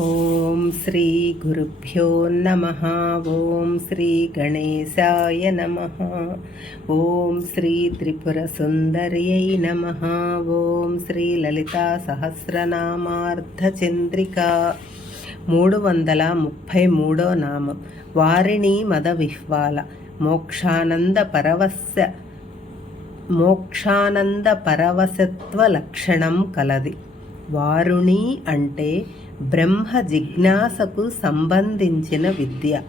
ఓం శ్రీ గురుభ్యో నమ. ఓం శ్రీ గణేశాయ నమ. ఓం శ్రీ త్రిపుర సుందర్యై నమ. ఓం శ్రీ లలితా సహస్రనామార్ధచంద్రిక మూడు వందల ముప్పై మూడో నామం. వారిణి మద విహ్వాల మోక్షానంద పరవస్య మోక్షానంద పరవశత్వ లక్షణం కలది. వారుణి అంటే బ్రహ్మ జిజ్ఞాసకు సంబంధించిన విద్య.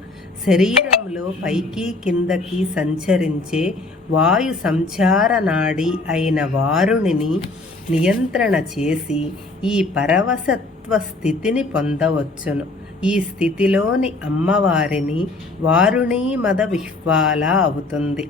శరీరంలో పైకి కిందకి సంచరించే వాయు సంచార నాడి అయిన వారుణిని నియంత్రణ చేసి ఈ పరవశత్వ స్థితిని పొందవచ్చును. ఈ స్థితిలోని అమ్మవారిని వారుణీ మద విహ్వాల అవుతుంది.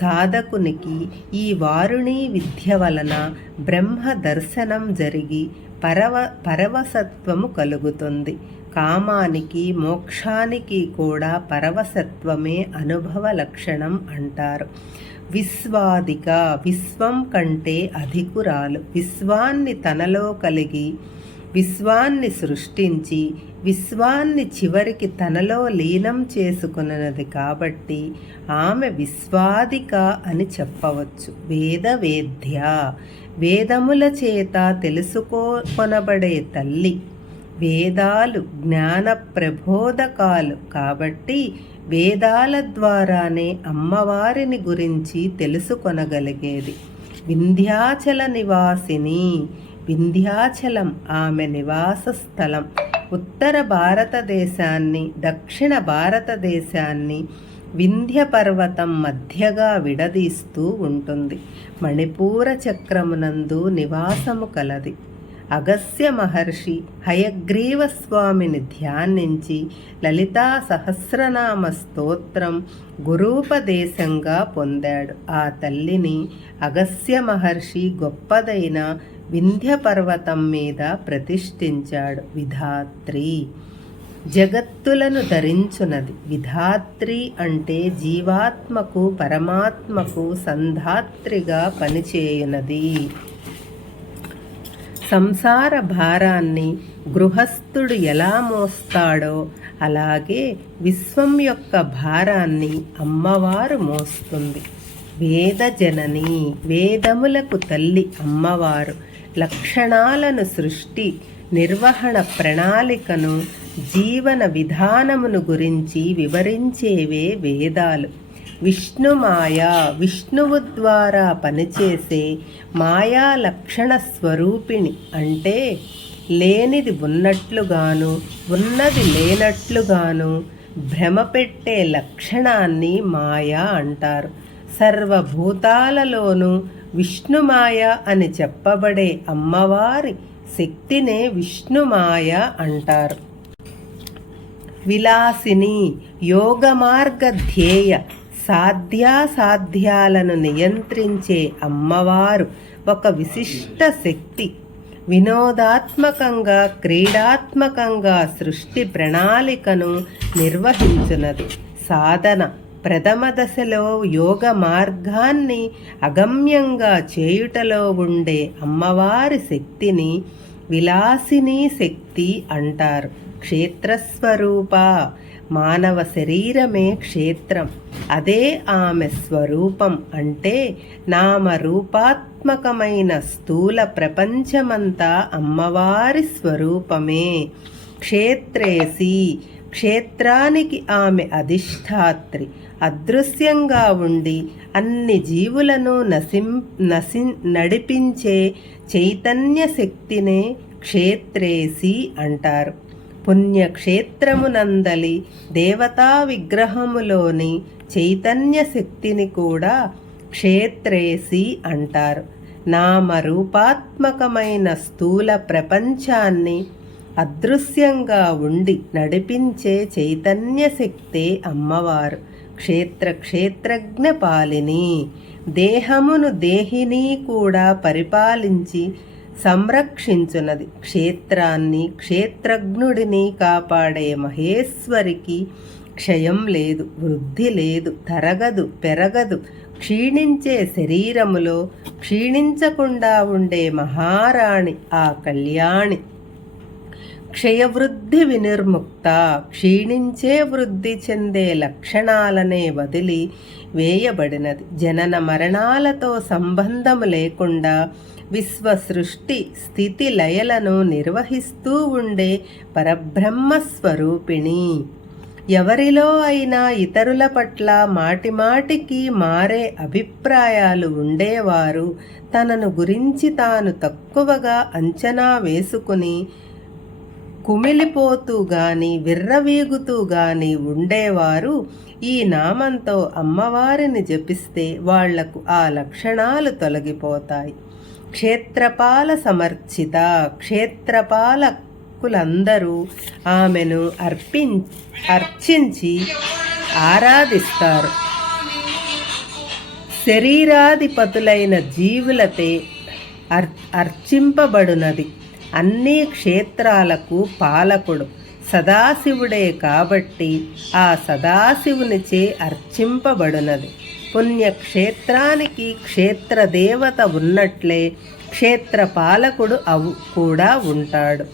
సాధకునికి ఈ వారుణి విద్య వలన బ్రహ్మ దర్శనం జరిగి పరవ పరవసత్వము కలుగుతుంది. కామానికి మోక్షానికి కూడా పరవసత్వమే అనుభవ లక్షణం అంటారు. విశ్వాదిక విశ్వం కంటే అధికురాలు. విశ్వాన్ని తనలో కలిగి విశ్వాన్ని సృష్టించి విశ్వాన్ని చివరికి తనలో లీనం చేసుకున్నది కాబట్టి ఆమె విశ్వాదిక అని చెప్పవచ్చు. వేదవేద్య. వేదముల చేత తెలుసుకోనబడే తల్లి. వేదాలు జ్ఞాన ప్రబోధకాలు కాబట్టి వేదాల ద్వారానే అమ్మవారిని గురించి తెలుసుకొనగలిగేది. వింధ్యాచల నివాసిని. వింధ్యాచలం ఆమె నివాస స్థలం. ఉత్తర భారతదేశాన్ని దక్షిణ భారతదేశాన్ని వింధ్య పర్వతం మధ్యగా విడదీస్తూ ఉంటుంది. మణిపూర చక్రమునందు నివాసము కలది. అగస్య మహర్షి హయగ్రీవ స్వామిని ధ్యానించి లలితా సహస్రనామ స్తోత్రం గురూపదేశంగా పొందాడు. ఆ తల్లిని అగస్య మహర్షి గొప్పదైన వింధ్యపర్వతం మీద ప్రతిష్ఠించాడు విధాత్రి. జగత్తులను ధరించునది. విధాత్రి అంటే జీవాత్మకు పరమాత్మకు సంధాత్రిగా పనిచేయునది. సంసార భారాన్ని గృహస్థుడు ఎలా మోస్తాడో అలాగే విశ్వం యొక్క భారాన్ని అమ్మవారు మోస్తుంది. వేదజనని వేదములకు తల్లి అమ్మవారు లక్షణాలను సృష్టి నిర్వహణ ప్రణాళికను జీవన విధానమును గురించి వివరించేవే వేదాలు. విష్ణుమాయ విష్ణువు ద్వారా పనిచేసే మాయా లక్షణ స్వరూపిణి అంటే లేనిది ఉన్నట్లుగాను ఉన్నది లేనట్లుగాను భ్రమపెట్టే లక్షణాన్ని మాయా అంటారు. సర్వభూతాలలోనూ విష్ణుమాయ అని చెప్పబడే అమ్మవారి శక్తినే విష్ణుమాయ అంటారు. విలాసిని యోగ మార్గ ధ్యేయ సాధ్యాసాధ్యాలను నియంత్రించే అమ్మవారు ఒక విశిష్ట శక్తి. వినోదాత్మకంగా క్రీడాత్మకంగా సృష్టి ప్రణాళికను నిర్వహించున్నది సాధన. ప్రథమ దశలో యోగ మార్గాన్ని అగమ్యంగా చేయుటలో ఉండే అమ్మవారి శక్తిని విలాసిని శక్తి అంటారు. క్షేత్రస్వరూప మానవ శరీరమే క్షేత్రం. అదే ఆమె స్వరూపం అంటే నామరూపాత్మకమైన స్థూల ప్రపంచమంతా అమ్మవారి స్వరూపమే. క్షేత్రేసి క్షేత్రానికి ఆమె అధిష్టాత్రి అదృశ్యంగా ఉండి అన్ని జీవులను నసిం నసి నడిపించే చైతన్య శక్తినే క్షేత్రేసి అంటారు. పుణ్యక్షేత్రమునందలి దేవతా విగ్రహములోని చైతన్య శక్తిని కూడా క్షేత్రేసి అంటారు. నామరూపాత్మకమైన స్థూల ప్రపంచాన్ని అదృశ్యంగా ఉండి నడిపించే చైతన్య శక్తే అమ్మవారు. క్షేత్ర క్షేత్రజ్ఞ పాలిని దేహమును దేహిని కూడా పరిపాలించి సంరక్షించున్నది క్షేత్రాన్ని క్షేత్రజ్ఞుడిని కాపాడే మహేశ్వరికి క్షయం లేదు వృద్ధి లేదు తరగదు పెరగదు. క్షీణించే శరీరములో క్షీణించకుండా ఉండే మహారాణి ఆ కళ్యాణి క్షయవృద్ధి వినిర్ముక్త క్షీణించే వృద్ధి చెందే లక్షణాలనే వదిలి వేయబడినది. జనన మరణాలతో సంబంధం లేకుండా విశ్వ సృష్టి స్థితి లయలను నిర్వహిస్తూ ఉండే పరబ్రహ్మ స్వరూపిణి. ఎవరిలో అయినా ఇతరుల పట్ల మాటిమాటికి మారే అభిప్రాయాలు ఉండేవారు. తనను గురించి తాను తక్కువగా అంచనా వేసుకుని కుమిలిపోతూ గాని విర్రవీగుతూ గాని ఉండేవారు. ఈ నామంతో అమ్మవారిని జపిస్తే వాళ్ళకు ఆ లక్షణాలు తొలగిపోతాయి. క్షేత్రపాల సమర్చిత క్షేత్రపాలకులందరూ ఆమెను అర్పిం అర్చించి ఆరాధిస్తారు. శరీరాధిపతులైన జీవులతే అర్ అర్చింపబడునది. అన్ని క్షేత్రాలకు పాలకుడు సదాశివుడే కాబట్టి ఆ సదాశివునిచే అర్చింపబడునది. పుణ్యక్షేత్రానికి క్షేత్రదేవత ఉన్నట్లే క్షేత్రపాలకుడు అవు కూడా ఉంటాడు.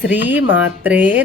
శ్రీమాత్రే